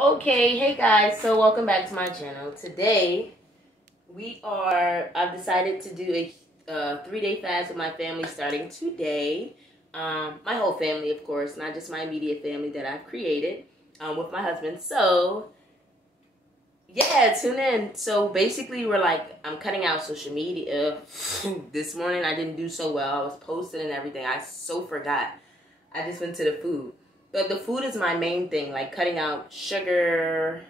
Okay, hey guys, so welcome back to my channel. Today, I've decided to do a 3-day fast with my family starting today. My whole family, of course, not just my immediate family that I've created with my husband. So, yeah, tune in. So basically, I'm cutting out social media. This morning, I didn't do so well. I was posting and everything. I so forgot. I just went to the food. But the food is my main thing, like cutting out sugar.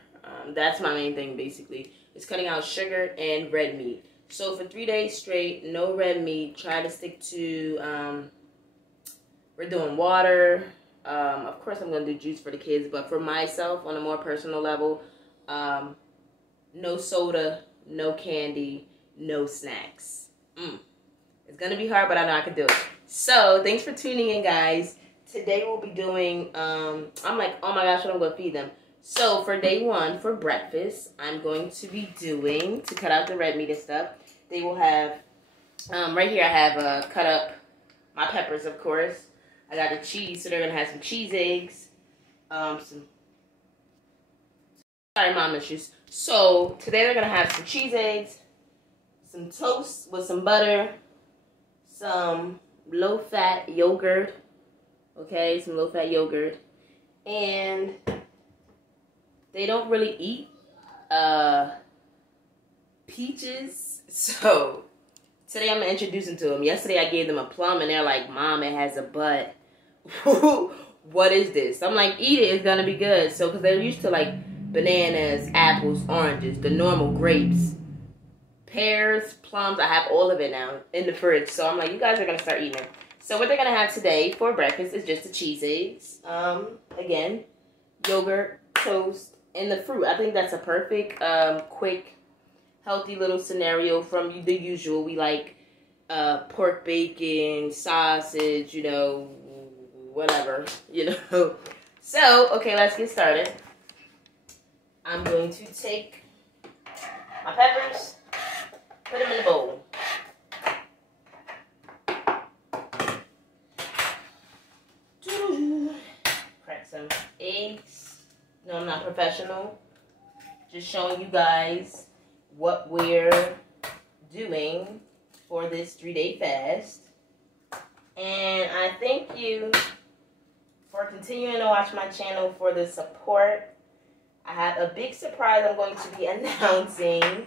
That's my main thing, basically. It's cutting out sugar and red meat. So for 3 days straight, no red meat. Try to stick to, we're doing water. Of course, I'm going to do juice for the kids. But for myself, on a more personal level, no soda, no candy, no snacks. It's going to be hard, but I know I can do it. So thanks for tuning in, guys. Today we'll be doing, I'm like, oh my gosh, what I'm going to feed them. So for day one, for breakfast, I'm going to be doing, to cut out the red meat and stuff, they will have, right here I have cut up my peppers, of course. I got the cheese, so they're going to have some cheese eggs, sorry, mom issues. So today they're going to have some cheese eggs, some toast with some butter, some low-fat yogurt. Okay, some low-fat yogurt. And they don't really eat peaches. So today I'm going to introduce them to them. Yesterday I gave them a plum and they're like, Mom, it has a butt. What is this? I'm like, eat it. It's going to be good. So because they're used to like bananas, apples, oranges, the normal grapes, pears, plums. I have all of it now in the fridge. So I'm like, you guys are going to start eating it. So what they're going to have today for breakfast is just the cheese eggs. Again, yogurt, toast, and the fruit. I think that's a perfect, quick, healthy little scenario from the usual. We like pork bacon, sausage, you know, whatever, you know. So, okay, let's get started. I'm going to take my peppers, put them in the bowl. Crack some eggs. No, I'm not professional. Just showing you guys what we're doing for this 3-day fast. And I thank you for continuing to watch my channel, for the support. I have a big surprise I'm going to be announcing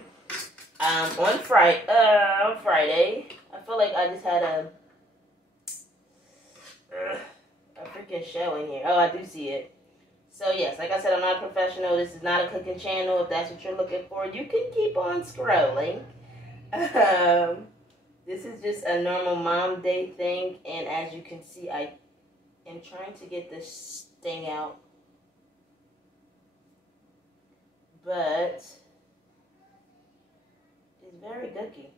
on Friday. I feel like I just had a freaking show in here. Oh, I do see it. So yes, like I said, I'm not a professional. This is not a cooking channel. If that's what you're looking for, you can keep on scrolling. This is just a normal mom day thing, and as you can see, I am trying to get this thing out, but it's very gooky,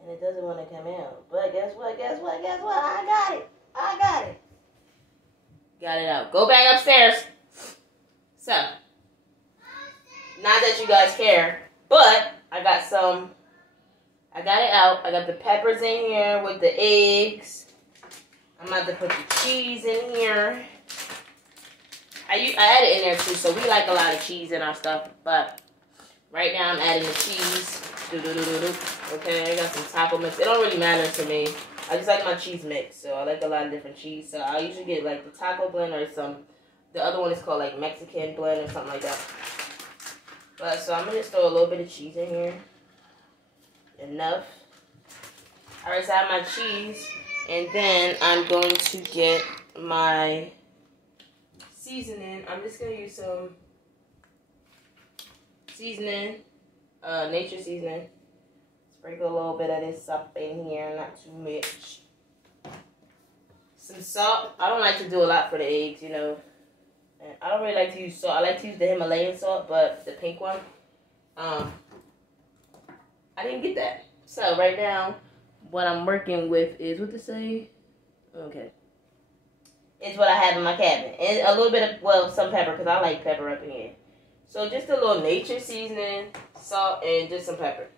and it doesn't want to come out. But guess what? Guess what? Guess what? I got it. I got it. Got it out. Go back upstairs. So, not that you guys care, but I got it out. I got the peppers in here with the eggs. I'm about to put the cheese in here. I added it in there too, so we like a lot of cheese in our stuff, but right now I'm adding the cheese. Okay, I got some taco mix. It don't really matter to me. I just like my cheese mix, so I like a lot of different cheese. So I usually get like the taco blend or the other one is called like Mexican blend or something like that. But so I'm gonna just throw a little bit of cheese in here. Enough. Alright, so I have my cheese, and then I'm going to get my seasoning. I'm just gonna use some seasoning, nature seasoning. Sprinkle a little bit of this up in here, not too much. Some salt. I don't like to do a lot for the eggs, you know. And I don't really like to use salt. I like to use the Himalayan salt, but the pink one, I didn't get that. So right now, what I'm working with is, what to say? Okay. It's what I have in my cabinet. And a little bit of, well, some pepper, because I like pepper up in here. So just a little nature seasoning, salt, and just some pepper.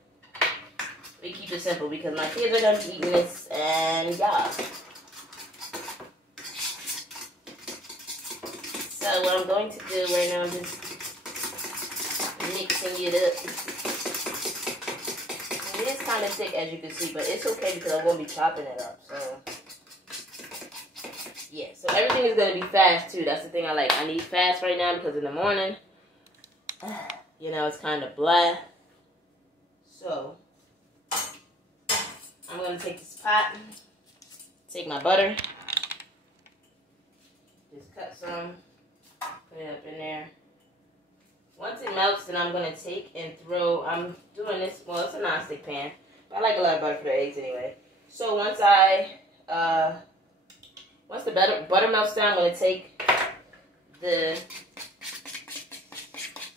We keep it simple because my kids are going to be eating this, and yeah. So what I'm going to do right now, I'm just mixing it up. It is kind of thick, as you can see, but it's okay because I'm going to be chopping it up. So yeah, so everything is going to be fast too. That's the thing I like. I need fast right now because in the morning, you know, it's kind of blah. So I'm going to take this pot, take my butter, just cut some, put it up in there. Once it melts, then I'm going to take and throw, I'm doing this, well, it's a non-stick pan, but I like a lot of butter for the eggs anyway. So once the butter melts down, I'm going to take the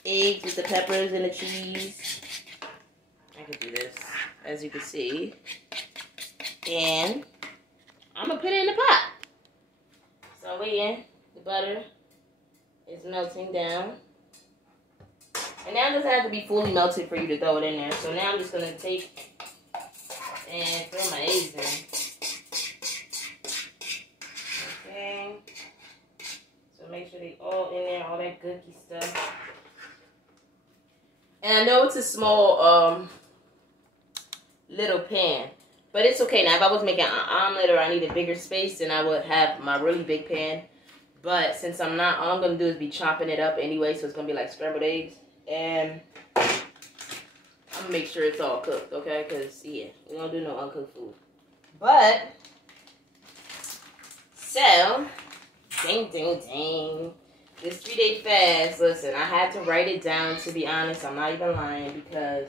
eggs with the peppers and the cheese. I can do this, as you can see. And I'm going to put it in the pot. So I'm waiting. The butter is melting down. And now it doesn't have to be fully melted for you to throw it in there. So now I'm just going to take and throw my eggs in. Okay. So make sure they all in there, all that gooky stuff. And I know it's a small little pan. But it's okay. Now, if I was making an omelet or I needed bigger space, then I would have my really big pan. But since I'm not, all I'm going to do is be chopping it up anyway. So it's going to be like scrambled eggs. And I'm going to make sure it's all cooked, okay? Because, yeah, we don't do no uncooked food. But, so, ding, ding, ding. This 3-day fast, listen, I had to write it down, to be honest. I'm not even lying because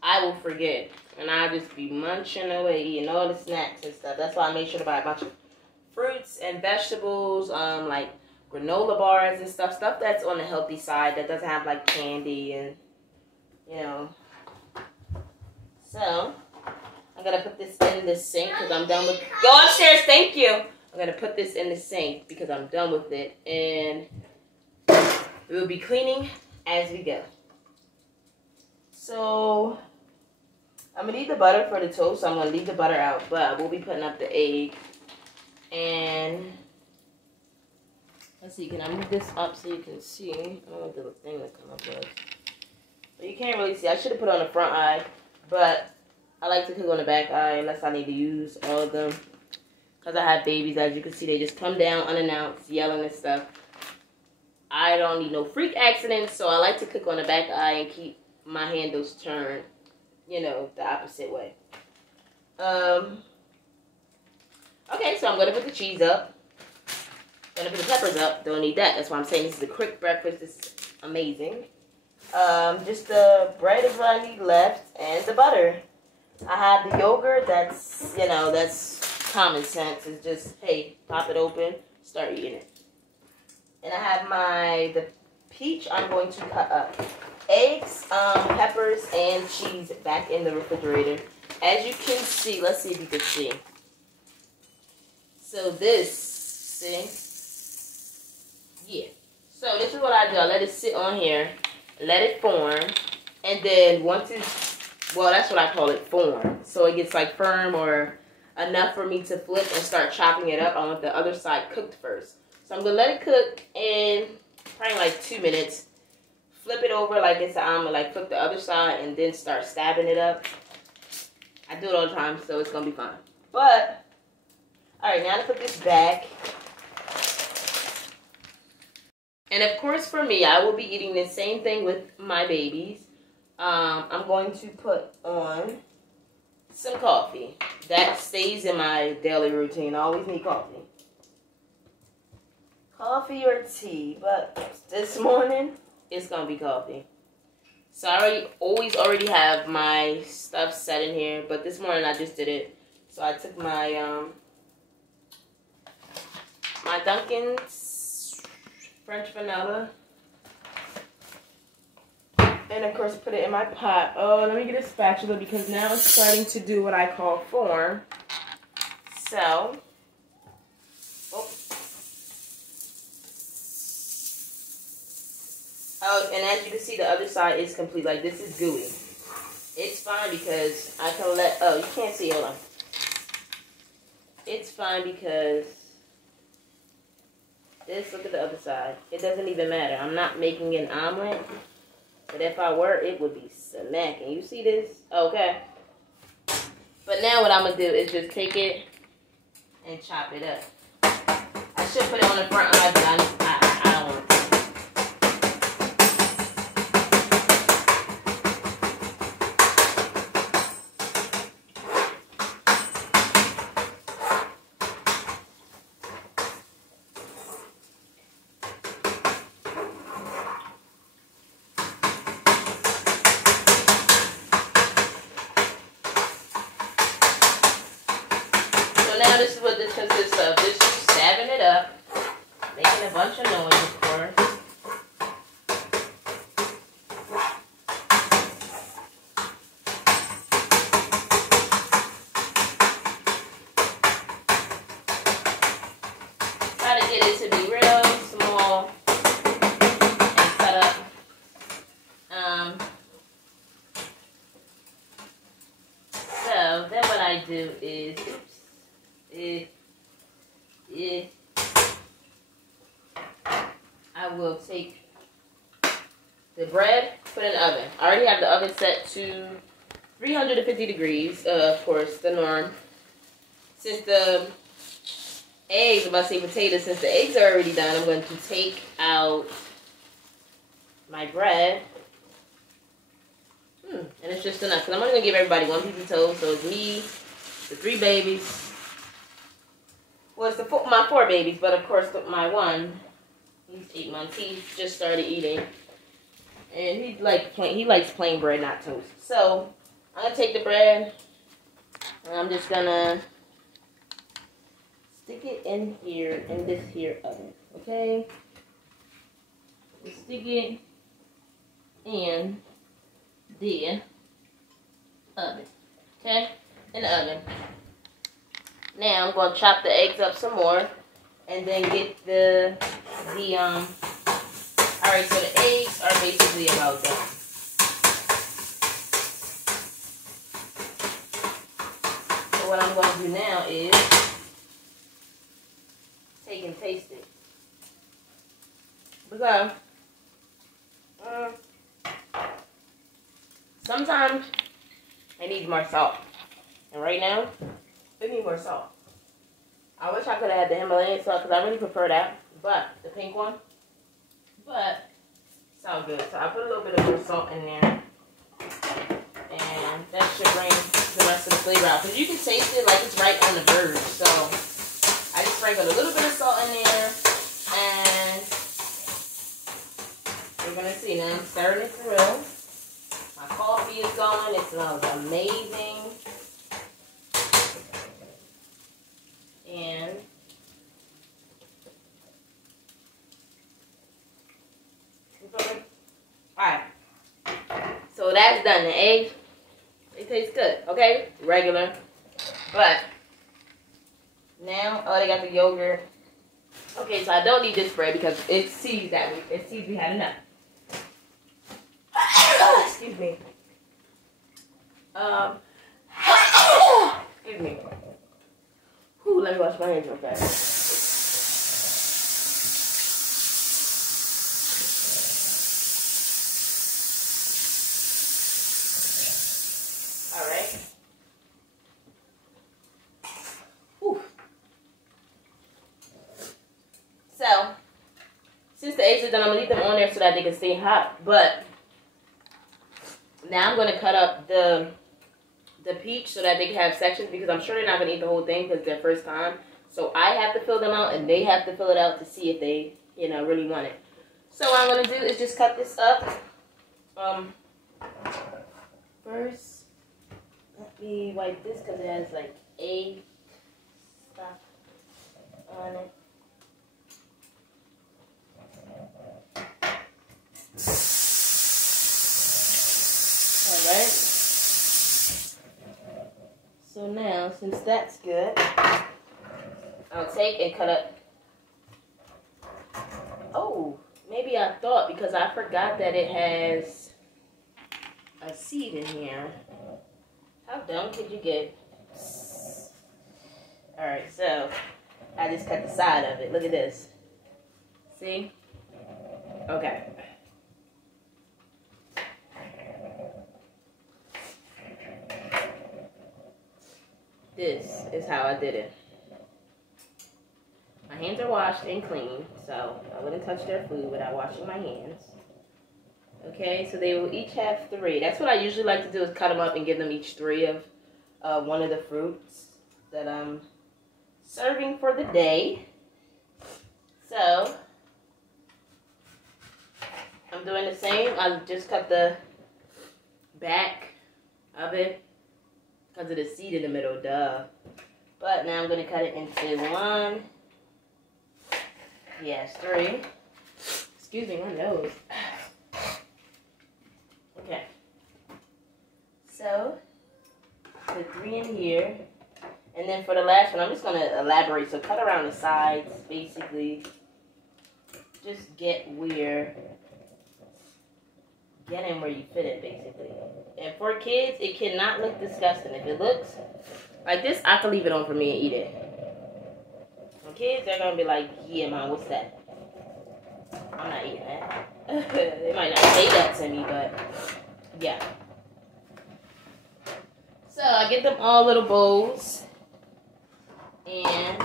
I will forget. And I'll just be munching away, eating all the snacks and stuff. That's why I made sure to buy a bunch of fruits and vegetables, like granola bars and stuff that's on the healthy side, that doesn't have like candy and, you know. So I'm gonna put this in the sink because I'm done with. Go upstairs, thank you. I'm gonna put this in the sink because I'm done with it, and we will be cleaning as we go. So I'm gonna need the butter for the toast, so I'm gonna leave the butter out, but we'll be putting up the egg. And let's see, can I move this up so you can see? I don't want the thing to come up with. But you can't really see. I should have put on the front eye, but I like to cook on the back eye unless I need to use all of them. Because I have babies, as you can see, they just come down unannounced, yelling and stuff. I don't need no freak accidents, so I like to cook on the back eye and keep my handles turned, you know, the opposite way. Okay, so I'm going to put the cheese up. Going to put the peppers up. Don't need that. That's why I'm saying this is a quick breakfast. This is amazing. Just the bread is what I need left. And the butter. I have the yogurt. That's, you know, that's common sense. It's just, hey, pop it open. Start eating it. And I have the peach I'm going to cut up. Eggs, peppers, and cheese back in the refrigerator. As you can see, let's see if you can see. So this, see? Yeah. So this is what I do. I let it sit on here, let it form, and then once it's, well, that's what I call it, form. So it gets like firm or enough for me to flip and start chopping it up. I want the other side cooked first. So I'm going to let it cook in probably like 2 minutes. Flip it over like it's an omelet, like flip the other side and then start stabbing it up. I do it all the time, so it's going to be fine. But alright, now to put this back. And of course for me, I will be eating the same thing with my babies. I'm going to put on some coffee. That stays in my daily routine. I always need coffee. Coffee or tea, but this morning, it's going to be coffee. So I already have my stuff set in here, but this morning I just did it. So I took my my Dunkin's French vanilla, and of course put it in my pot. Oh, let me get a spatula because now it's starting to do what I call form. So, oh, and as you can see, the other side is complete. Like, this is gooey. It's fine because I can let, oh, you can't see, hold on. It's fine because this, look at the other side. It doesn't even matter. I'm not making an omelet. But if I were, it would be smacking. You see this? Okay. But now what I'm going to do is just take it and chop it up. I should put it on the front line, but I don't want to. Now this is what this consists of. This is stabbing it up, making a bunch of noise, of course. Try to get it to be real small and cut up. So then what I do is, I will take the bread, put it in the oven. I already have the oven set to 350 degrees, of course, the norm. Since the eggs, I'm about to say potatoes, since the eggs are already done, I'm going to take out my bread. And it's just enough, because I'm only going to give everybody one piece of toast, so it's me, the 3 babies. Well, it's my 4 babies, but of course my one, he's 8 months. He just started eating, and he likes plain bread, not toast. So I'm gonna take the bread, and I'm just gonna stick it in here in this here oven. Okay, just stick it in the oven. Okay, in the oven. Now I'm going to chop the eggs up some more, and then get alright, so the eggs are basically about done. So what I'm going to do now is take and taste it. Because sometimes I need more salt. And right now, I need more salt. I wish I could have had the Himalayan salt because I really prefer that. But, the pink one. But, it's all good. So I put a little bit of more salt in there. And that should bring the rest of the flavor out. Because you can taste it like it's right on the verge. So, I just sprinkled a little bit of salt in there. And we're going to see now. I'm stirring it through. My coffee is going. It smells amazing. And alright, so that's done. The eggs, they taste good, okay? Regular. But now, oh, they got the yogurt. Okay, so I don't need this bread because it sees that it sees we had enough. Excuse me. Excuse me. Ooh, let me wash my hands real fast. Alright. So, since the eggs are done, I'm going to leave them on there so that they can stay hot. But, now I'm going to cut up the peach so that they can have sections, because I'm sure they're not going to eat the whole thing because it's their first time. So I have to fill them out and they have to fill it out to see if they, really want it. So what I'm going to do is just cut this up. First, let me wipe this because it has like egg stuff on it. Alright. So now, since that's good, I'll take and cut up. Oh, maybe I thought, because I forgot that it has a seed in here. How dumb could you get? Alright, so I just cut the side of it. Look at this. See? Okay. This is how I did it. My hands are washed and clean, so I wouldn't touch their food without washing my hands. Okay, so they will each have 3. That's what I usually like to do, is cut them up and give them each 3 of one of the fruits that I'm serving for the day. So, I'm doing the same. I just cut the back of it because of the seed in the middle, duh. But now I'm going to cut it into 1. Yes, 3. Excuse me, my nose. Okay. So, the 3 in here. And then for the last one, I'm just going to elaborate. So, cut around the sides, basically. Just get in where you fit it, basically. And for kids, it cannot look disgusting. If it looks like this, I can leave it on for me and eat it. For kids, they're going to be like, yeah, Mom, what's that? I'm not eating that. They might not say that to me, but yeah. So, I get them all little bowls. And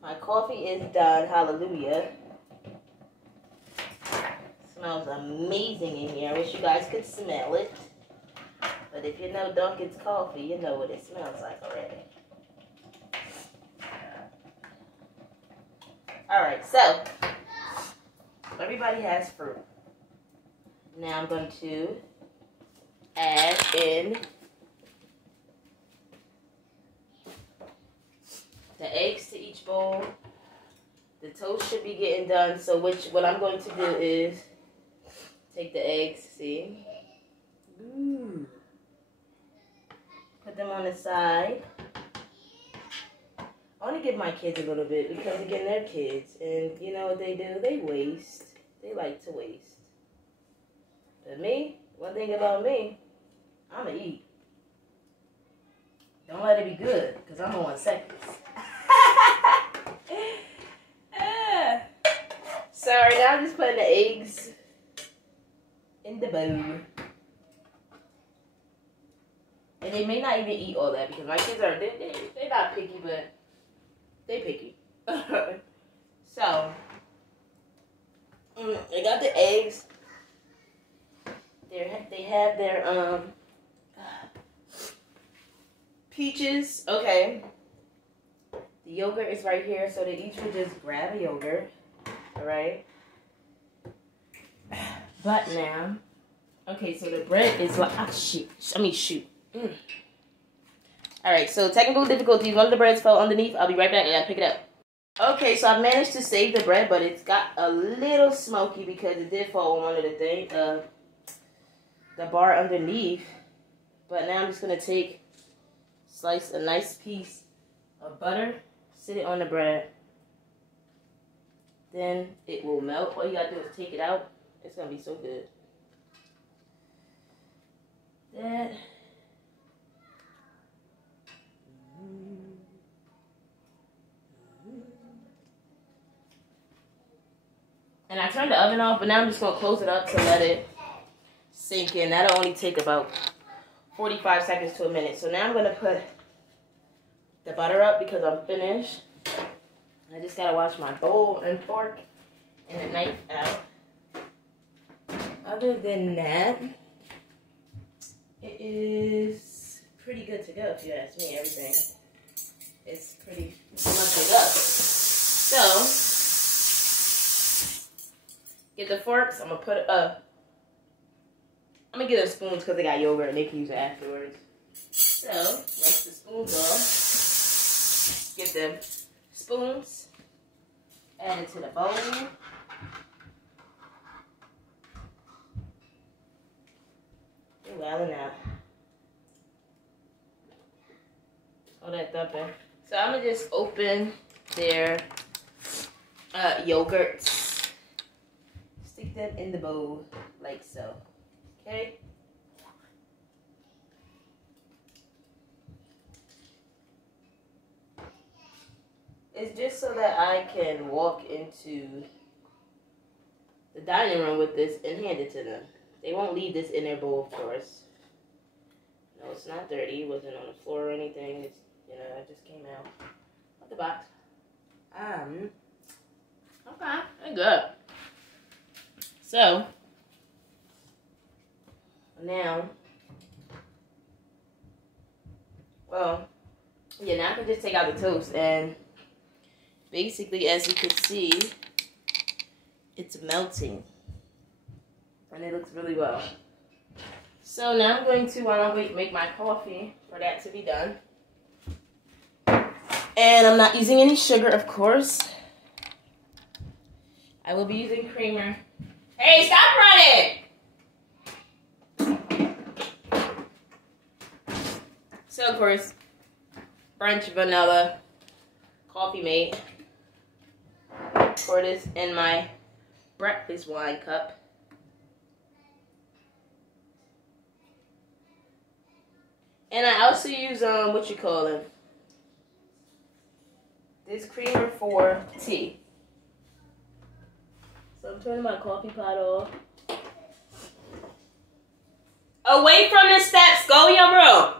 my coffee is done. Hallelujah. Smells amazing in here. I wish you guys could smell it. But if you know Dunkin's coffee, you know what it smells like already. Alright, so everybody has fruit. Now I'm going to add in the eggs to each bowl. The toast should be getting done. So what I'm going to do is take the eggs, see? Ooh. Put them on the side. I want to give my kids a little bit because, again, they're kids. And you know what they do? They waste. They like to waste. But me, one thing about me, I'm going to eat. Don't let it be good because I'm on seconds. Sorry, now I'm just putting the eggs in the bowl. And they may not even eat all that because my kids are, they're not picky, but they picky. So, I got the eggs. They have their peaches. Okay. The yogurt is right here, so they each will just grab a yogurt. Alright. But now, okay, so the bread is like, shoot. Alright, so technical difficulties. One of the breads fell underneath. I'll be right back. I gotta pick it up. Okay, so I managed to save the bread, but it's got a little smoky because it did fall on one of the things, the bar underneath. But now I'm just gonna slice a nice piece of butter, sit it on the bread. Then it will melt. All you gotta do is take it out. It's gonna be so good. That. And I turned the oven off, but now I'm just gonna close it up to let it sink in. That'll only take about 45 seconds to a minute. So now I'm gonna put the butter up because I'm finished. I just gotta wash my bowl and fork and a knife out. Other than that, it is pretty good to go if you ask me. Everything is pretty much to go. So, get the forks. I'm gonna get them spoons because they got yogurt and they can use it afterwards. So, rinse the spoons off. Get them spoons, add it to the bowl. You're wilding out. All that dumping. So I'm gonna just open their yogurts. Stick them in the bowl like so. Okay. It's just so that I can walk into the dining room with this and hand it to them. They won't leave this in their bowl, of course. No, it's not dirty. It wasn't on the floor or anything. It's, you know, it just came out of the box. Okay, they're good. So, now, well, yeah, now I can just take out the toast, and basically, as you can see, it's melting, and it looks really well. So now I'm going to, while I make my coffee for that to be done, and I'm not using any sugar, of course. I will be using creamer. Hey, stop running! So, of course, French vanilla coffee mate. Pour this in my breakfast wine cup. And I also use, this creamer for tea. So I'm turning my coffee pot off. Away from the steps, go in your room.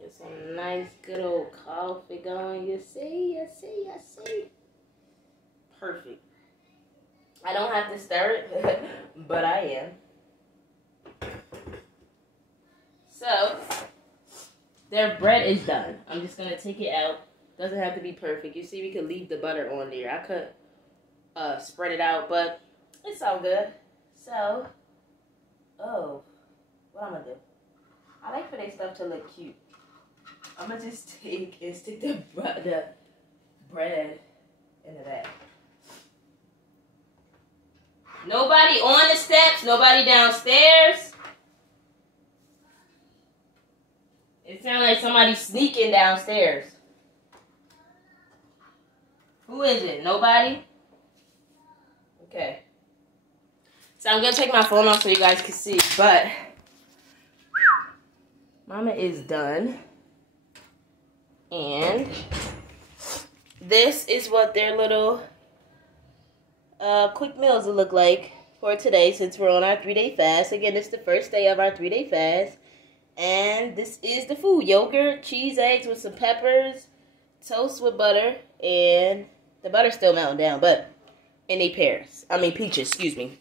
Get some nice good old coffee going. You see. Perfect. I don't have to stir it, but I am. So, their bread is done. I'm just going to take it out. Doesn't have to be perfect. You see, we could leave the butter on there. I could spread it out, but it's all good. So, what I'm going to do? I like for their stuff to look cute. I'm going to just take and stick the bread in the bag. Nobody on the steps. Nobody downstairs. It sounds like somebody sneaking downstairs. Who is it? Nobody? Okay. So I'm going to take my phone off so you guys can see. But Mama is done. And this is what their little quick meals will look like for today, since we're on our 3-day fast. Again, this is the first day of our 3-day fast. And this is the food. Yogurt, cheese, eggs with some peppers, toast with butter, and the butter's still melting down, but in peaches, excuse me.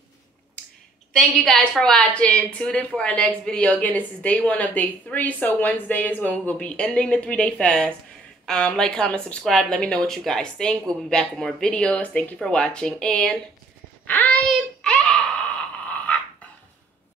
Thank you guys for watching. Tune in for our next video. Again, this is day 1 of day 3, so Wednesday is when we will be ending the 3-day fast. Like, comment, subscribe. Let me know what you guys think. We'll be back with more videos. Thank you for watching, and